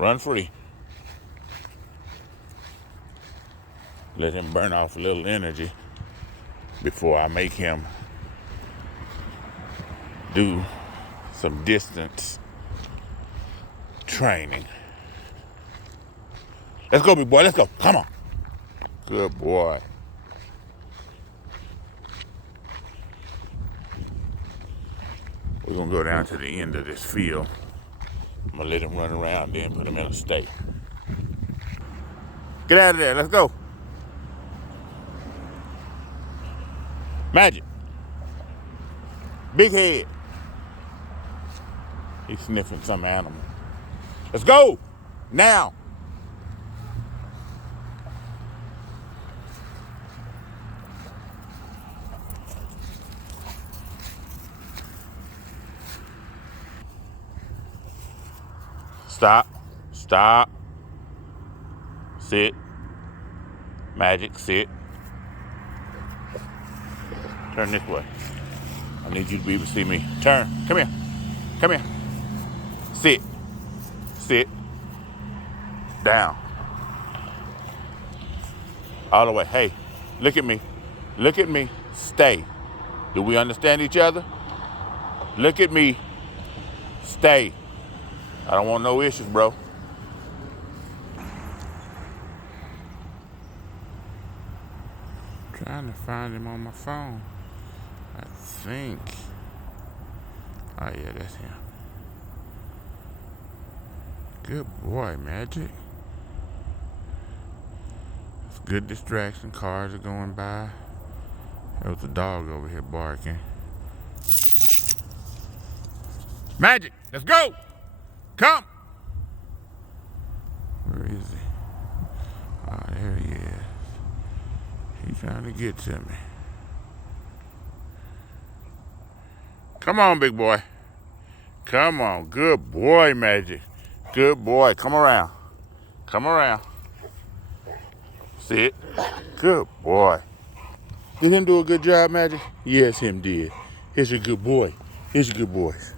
Run free. Let him burn off a little energy before I make him do some distance training. Let's go, big boy. Let's go. Come on. Good boy. We're going to go down to the end of this field. I'm going to let him run around, then put him in a stay. Get out of there. Let's go. Magic. Big head. He's sniffing some animal. Let's go. Now. Stop. Stop. Sit. Magic, sit. Turn this way. I need you to be able to see me. Turn. Come here. Come here. Sit. Sit. Down. All the way. Hey, look at me. Look at me. Stay. Do we understand each other? Look at me. Stay. I don't want no issues, bro. Trying to find him on my phone. I think. Oh yeah, that's him. Good boy, Magic. It's a good distraction. Cars are going by. There was a dog over here barking. Magic, let's go. Come. Where is he? Oh, there he is. He's trying to get to me. Come on, big boy. Come on. Good boy, Magic. Good boy. Come around. Come around. Sit. Good boy. Did him do a good job, Magic? Yes, him did. Here's your good boy. Here's your good boys.